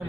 In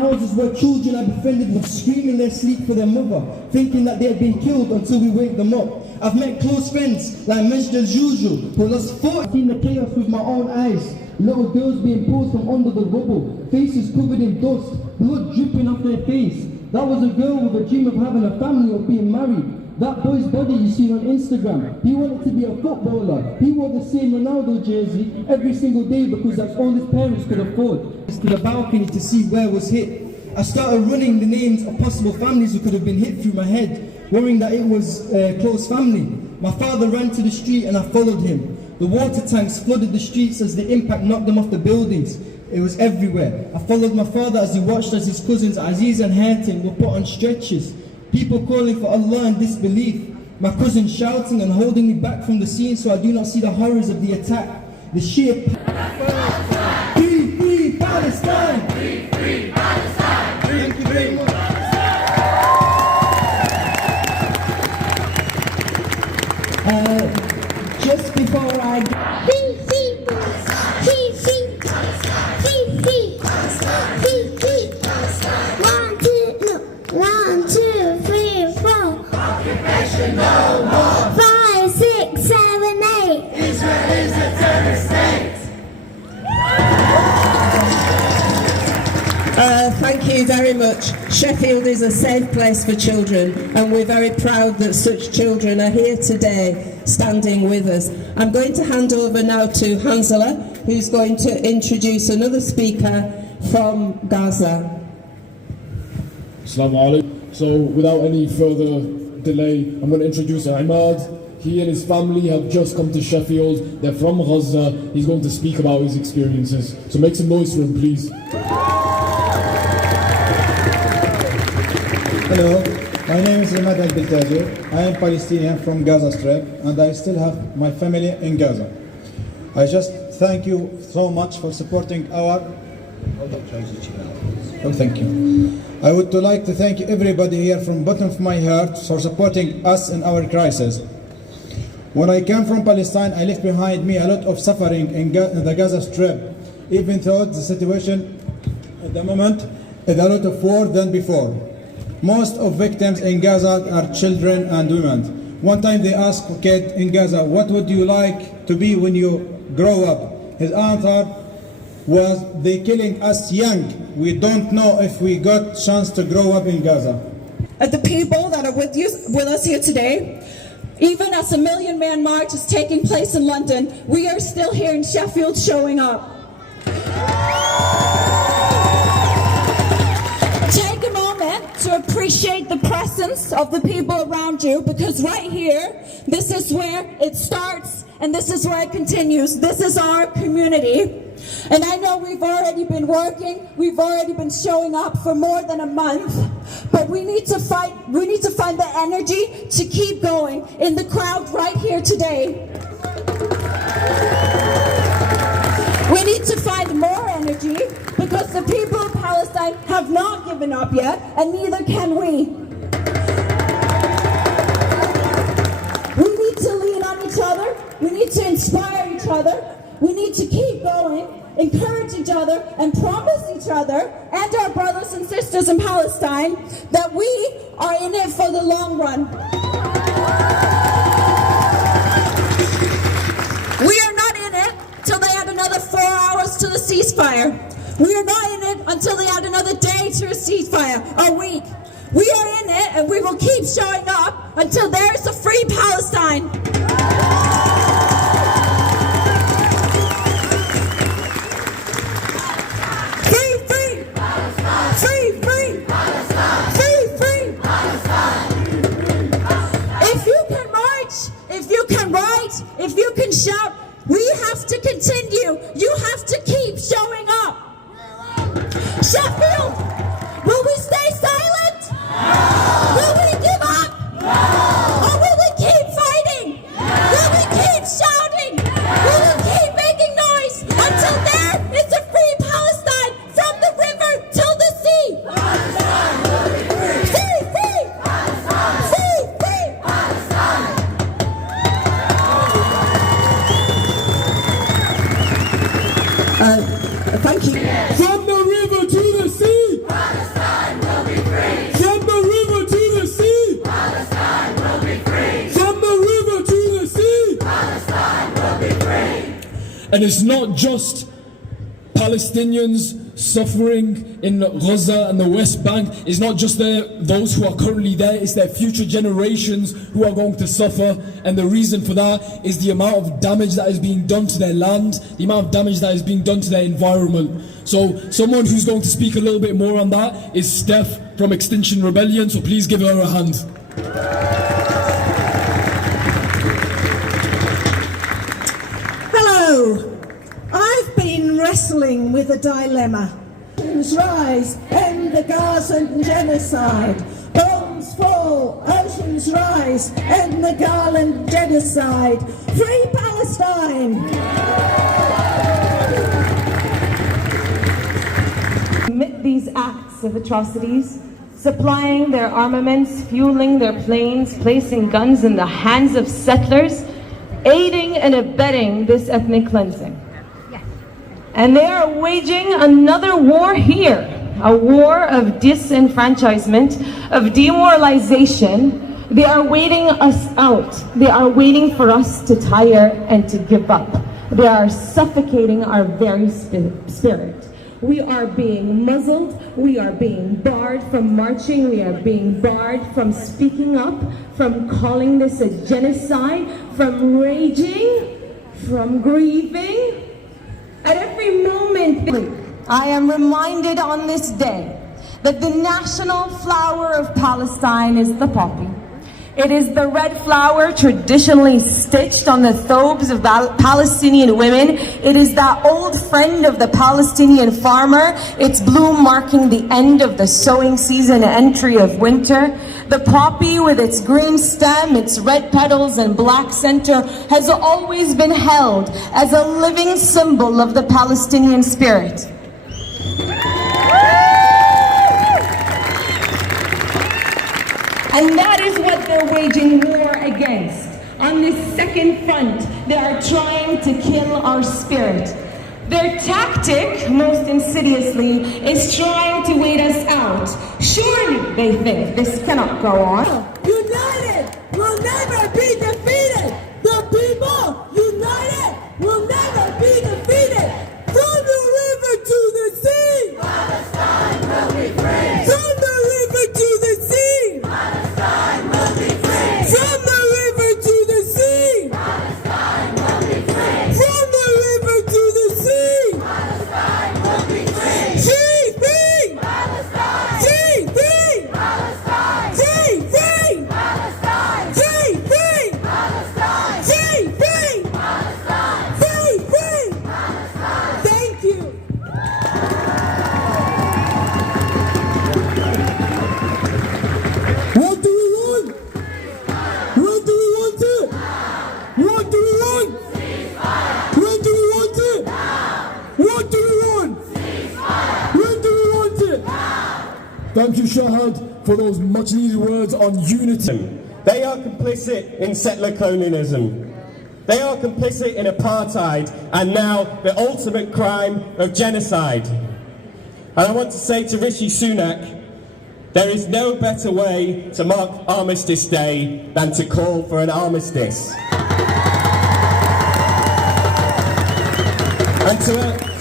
houses where children are befriended would scream in their sleep for their mother, thinking that they had been killed until we wake them up. I've met close friends like Majd as usual, who lost 4. I've seen the chaos with my own eyes. Little girls being pulled from under the rubble, faces covered in dust, blood dripping off their face. That was a girl with a dream of having a family or being married. That boy's body you see on Instagram, he wanted to be a footballer. He wore the same Ronaldo jersey every single day because that's all his parents could afford. To the balcony to see where was hit. I started running the names of possible families who could have been hit through my head, worrying that it was a close family. My father ran to the street and I followed him. The water tanks flooded the streets as the impact knocked them off the buildings. It was everywhere. I followed my father as he watched as his cousins Aziz and Hatim were put on stretchers. People calling for Allah in disbelief. My cousin shouting and holding me back from the scene so I do not see the horrors of the attack. The sheer Free Palestine! Free Palestine! Thank you very much. Just before I... One, two, three, four. Occupation no more. 5, 6, 7, 8. Israel is a terrorist state. Thank you very much. Sheffield is a safe place for children, and we're very proud that such children are here today standing with us. I'm going to hand over now to Hansela, who's going to introduce another speaker from Gaza. Assalamu alaikum. So without any further delay, I'm going to introduce Ahmad. He and his family have just come to Sheffield. They're from Gaza. He's going to speak about his experiences. So make some noise for him, please. Hello, my name is Ahmad Al-Biltajir. I am Palestinian from Gaza Strip and I still have my family in Gaza. I just thank you so much for supporting our... Oh, thank you. I would like to thank everybody here from the bottom of my heart for supporting us in our crisis. When I came from Palestine, I left behind me a lot of suffering in the Gaza Strip. Even though the situation at the moment is a lot of war than before. Most of victims in Gaza are children and women. One time they asked a kid in Gaza, what would you like to be when you grow up? His answer was, they killing us young. We don't know if we got chance to grow up in Gaza. The people that are with us here today, even as a Million Man March is taking place in London, we are still here in Sheffield showing up. Take a moment to appreciate the presence of the people around you, because right here, this is where it starts and this is where it continues. This is our community. And I know we've already been working, we've already been showing up for more than a month, but we need to find the energy to keep going in the crowd right here today. We need to find more energy because the people of Palestine have not given up yet, and neither can we. We need to lean on each other, we need to inspire each other, we need to keep going, encourage each other, and promise each other and our brothers and sisters in Palestine that we are in it for the long run. We are not in it till they add another 4 hours to the ceasefire. We are not in it until they add another day to a ceasefire, a week. We are in it and we will keep showing up until there is a free Palestine. If you can shout, we have to continue. You have to keep showing up. Sheffield, will we And it's not just Palestinians suffering in Gaza and the West Bank. It's not just those who are currently there, it's their future generations who are going to suffer. And the reason for that is the amount of damage that is being done to their land, the amount of damage that is being done to their environment. So someone who's going to speak a little bit more on that is Steph from Extinction Rebellion, so please give her a hand. Hello. I've been wrestling with a dilemma. Oceans rise, end the Gazan genocide. Bones fall, oceans rise, end the Gazan genocide. Free Palestine! Commit these acts of atrocities, supplying their armaments, fueling their planes, placing guns in the hands of settlers, aiding and abetting this ethnic cleansing. And they are waging another war here, a war of disenfranchisement, of demoralization. They are waiting us out. They are waiting for us to tire and to give up. They are suffocating our very spirit. We are being muzzled. We are being barred from marching. We are being barred from speaking up, from calling this a genocide, from raging, from grieving. At every moment, I am reminded on this day that the national flower of Palestine is the poppy. It is the red flower traditionally stitched on the thobes of Palestinian women. It is that old friend of the Palestinian farmer. Its bloom marking the end of the sowing season, entry of winter. The poppy with its green stem, its red petals and black center has always been held as a living symbol of the Palestinian spirit. And that is what they're waging war against. On this second front, they are trying to kill our spirit. Their tactic, most insidiously, is trying to wait us out. Surely, they think, this cannot go on. United will never be defeated. The people united will never be defeated. From the river to the sea, Palestine will be free. From the river to the sea, Palestine will be free. From the river to the sea, Palestine will be free. From the river to the sea, Palestine will be free. Free, free, Palestine. Free, free, Palestine. Free, free, Palestine. Free, free, Palestine. Free, free, Palestine. Free, free, Palestine. Thank you. What do we want? When do we want it? What do we want? When do we want it? What do we want? When do we want it? Thank you, Shahad, for those much needed words on unity. They are complicit in settler colonialism. They are complicit in apartheid and now the ultimate crime of genocide. And I want to say to Rishi Sunak, there is no better way to mark Armistice Day than to call for an armistice. And to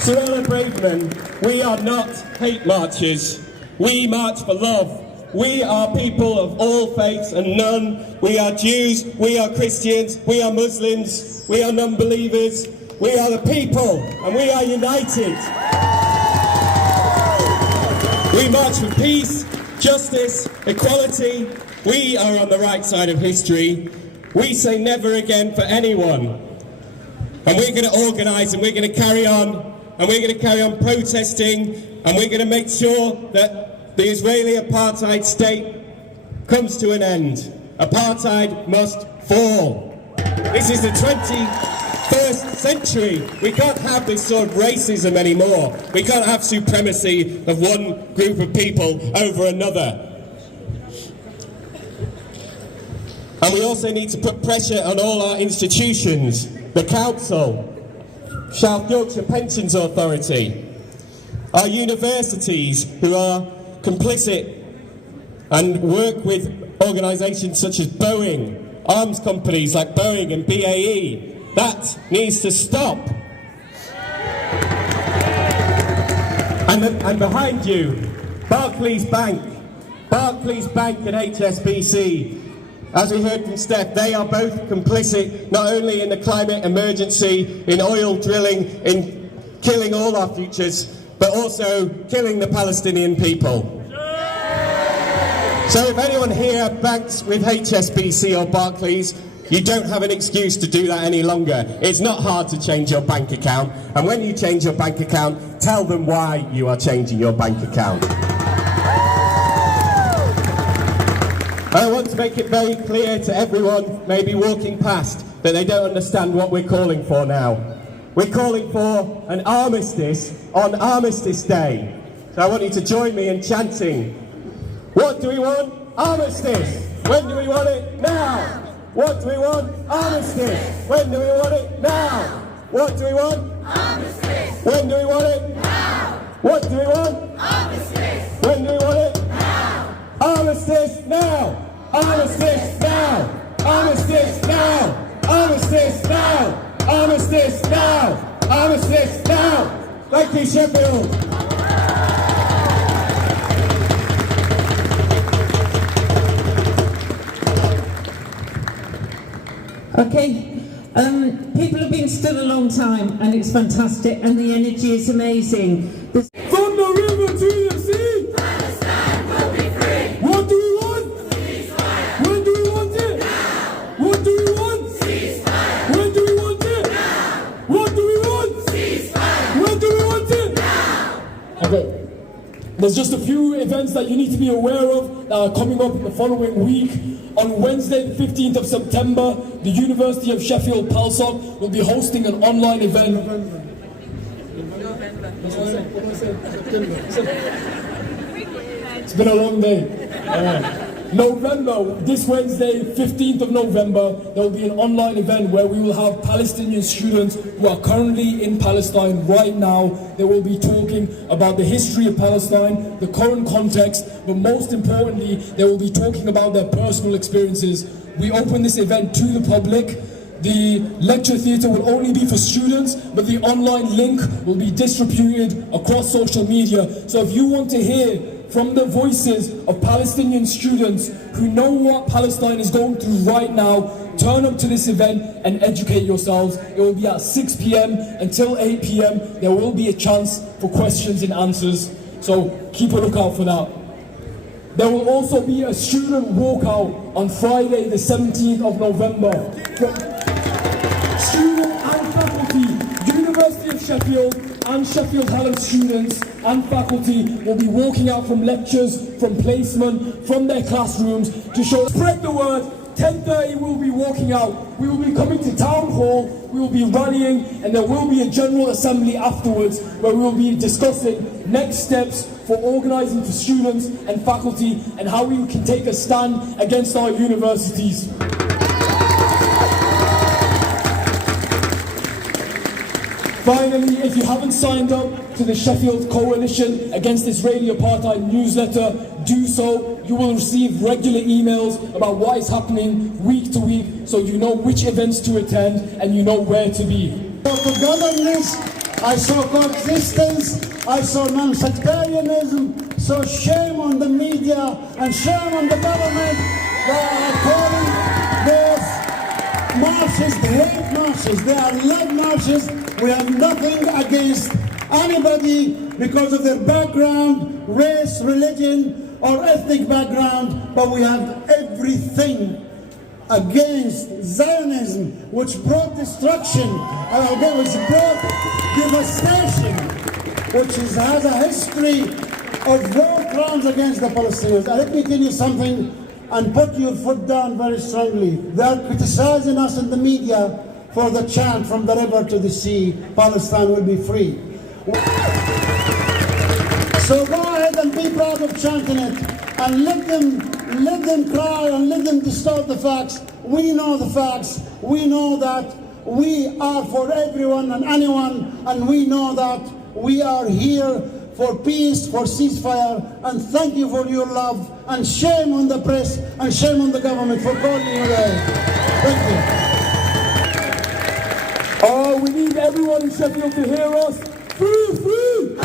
Suella Braverman, we are not hate marchers. We march for love. We are people of all faiths and none. We are Jews, we are Christians, we are Muslims, we are non-believers. We are the people and we are united. We march for peace, justice, equality. We are on the right side of history. We say never again for anyone. And we're going to organise and we're going to carry on. And we're going to carry on protesting. And we're going to make sure that the Israeli apartheid state comes to an end. Apartheid must fall. This is the 21st century. We can't have this sort of racism anymore. We can't have supremacy of one group of people over another. And we also need to put pressure on all our institutions. The Council, South Yorkshire Pensions Authority, our universities who are complicit and work with organisations such as Boeing, arms companies like Boeing and BAE. That needs to stop. And behind you, Barclays Bank and HSBC. As we heard from Steph, they are both complicit not only in the climate emergency, in oil drilling, in killing all our futures, but also killing the Palestinian people. So if anyone here banks with HSBC or Barclays, you don't have an excuse to do that any longer. It's not hard to change your bank account, and when you change your bank account, tell them why you are changing your bank account. I want to make it very clear to everyone maybe walking past that they don't understand what we're calling for now. We're calling for an armistice on Armistice Day. So I want you to join me in chanting, what do we want? Armistice! When do we want it? Now! What do we want? Armistice! When do we want it? Now! What do we want? Armistice! When do we want it? Now! What do we want? Armistice! When do we want it? Now! Armistice now! Armistice now! Armistice now! Armistice now! Armistice now! Armistice now! Thank you, Sheffield! Okay, people have been stood a long time and it's fantastic and the energy is amazing. From the river to the sea, Palestine will be free. what do we want? Ceasefire. When do we want it? Now. What do we want? Ceasefire. When do we want it? Now. What do we want? Ceasefire. When do we want it? Now. Okay, there's just a few events that you need to be aware of that are coming up in the following week. On Wednesday, the 15th of September, the University of Sheffield PALSOC will be hosting an online event. It's been a long day. November, this Wednesday, 15th of November, there will be an online event where we will have Palestinian students who are currently in Palestine right now. They will be talking about the history of Palestine, the current context, but most importantly, they will be talking about their personal experiences. We open this event to the public. The lecture theatre will only be for students, but the online link will be distributed across social media. So if you want to hear from the voices of Palestinian students who know what Palestine is going through right now, turn up to this event and educate yourselves. It will be at 6 p.m. until 8 p.m. There will be a chance for questions and answers, so keep a lookout for that. There will also be a student walkout on Friday the 17th of November. Student and faculty, University of Sheffield and Sheffield Hallam students and faculty will be walking out from lectures, from placement, from their classrooms to spread the word. 10:30 we will be walking out. We will be coming to Town Hall, we will be rallying, and there will be a general assembly afterwards where we will be discussing next steps for organising for students and faculty and how we can take a stand against our universities. Finally, if you haven't signed up to the Sheffield Coalition Against Israeli Apartheid newsletter, do so. You will receive regular emails about what is happening week to week, so you know which events to attend and you know where to be. Togetherness, I saw coexistence, I saw non-sectarianism, so shame on the media and shame on the government that are calling those marches hate marches. They are love marches. We have nothing against anybody because of their background, race, religion, or ethnic background, but we have everything against Zionism, which brought destruction, which brought devastation, which has a history of war crimes against the Palestinians. And let me tell you something, and put your foot down very strongly. They are criticizing us in the media for the chant from the river to the sea, Palestine will be free. So go ahead and be proud of chanting it, and let them cry and let them distort the facts. We know the facts. We know that we are for everyone and anyone, and we know that we are here for peace, for ceasefire, and thank you for your love, and shame on the press and shame on the government for calling you there. Thank you. Oh, we need everyone in Sheffield to hear us. Free, free!